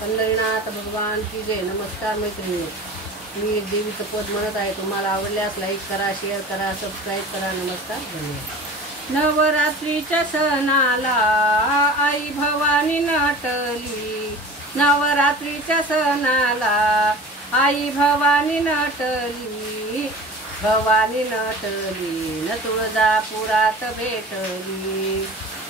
पंढरीनाथ भगवान की जय. नमस्कार मैत्रिणी, मी देवीचं पद म्हणत आहे. तुम्हाला आवडल्यास लाईक करा, शेअर करा, सबस्क्राईब करा. नमस्कार, धन्यवाद. नवरात्रीच्या सणाला आई भवानी नटली. नवरात्रीच्या सणाला आई भवानी नटली. भवानी नटली न तुळजापुरात भेटली.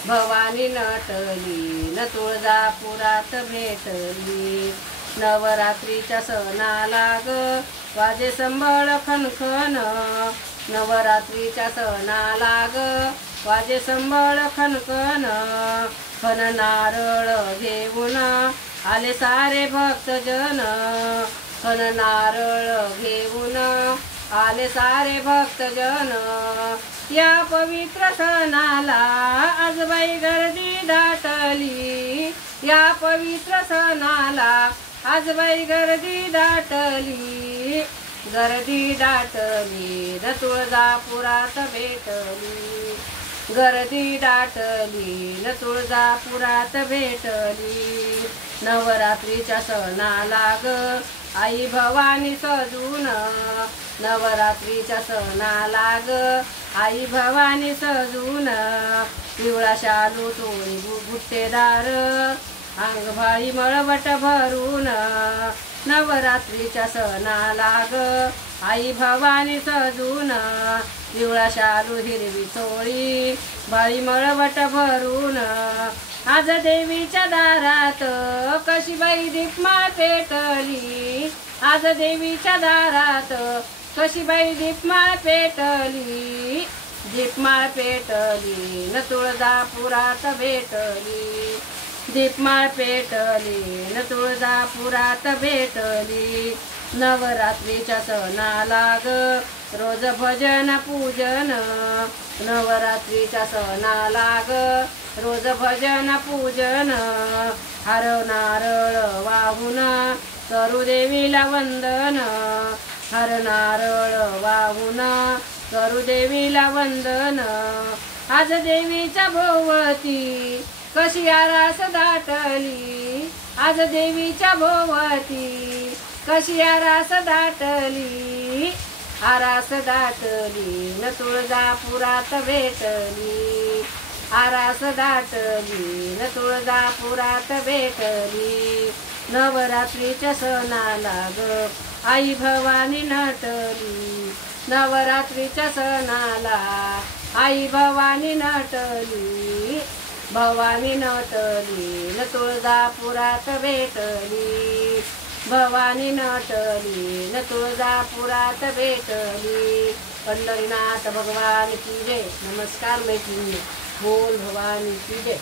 भवानी नटली न तुळजापुरात भेटली. नवरात्रीच्या सणाला ग वाजे संबळ खनखन. नवरात्रीच्या सणाला ग वाजे संबळ खनखन. खन नारळ घेऊन आले सारे भक्तजन. खन नारळ घेऊन आले सारे भक्तजन. या पवित्र सणाला आज बाई गर्दी दाटली. या पवित्र सणाला आज बाई गर्दी दाटली. गर्दी दाटली न तुळजापुरात भेटली. गर्दी दाटली न तुळजापुरात भेटली. नवरात्रीच्या सणाला ग आई भवानी सजून. नवरात्रीच्या सणाला ग आई भवानी सजून. पिवळा शालू चोळी बुट्टेदार अंगभाळी मळवट भरून. नवरात्रीच्या सणाला ग आई भवानी सजून. पिवळा शालू हिरवी चोळी भाळी मळवट भरून. आज देवीच्या दारात कशी बाई दीपमाळ पेटली. आज देवीच्या दारात कशी बाई दीपमाळ पेटली. दीपमाळ पेटली न तुळजापुरात भेटली. दीपमाळ पेटली न तुळजापुरात भेटली. नवरात्रीच्या सणाला ग रोज भजन पूजन. नवरात्रीच्या सणाला ग रोज भजन पूजन. हार नारळ वाहून करू देवीला वंदन. हार नारळ वाहून करू देवीला वंदन. आज देवीच्या भोवती कशी आरास दाटली. आज देवीच्या भोवती कशी आरास दाटली. आरास दाटली न तुळजापुरात भेटली. आरास दाटली न तुळजापुरात भेटली. नवरात्रीच्या सणाला ग आई भवानी नटली. नवरात्रीच्या सणाला आई भवानी नटली. भवानी नटली न तुळजापुरात भेटली. भवानी नटली न तुळजापुरात भेटली. पंढरीनाथ भगवान की जय. नमस्कार मैत्रिणी, बोल भवानी की जय.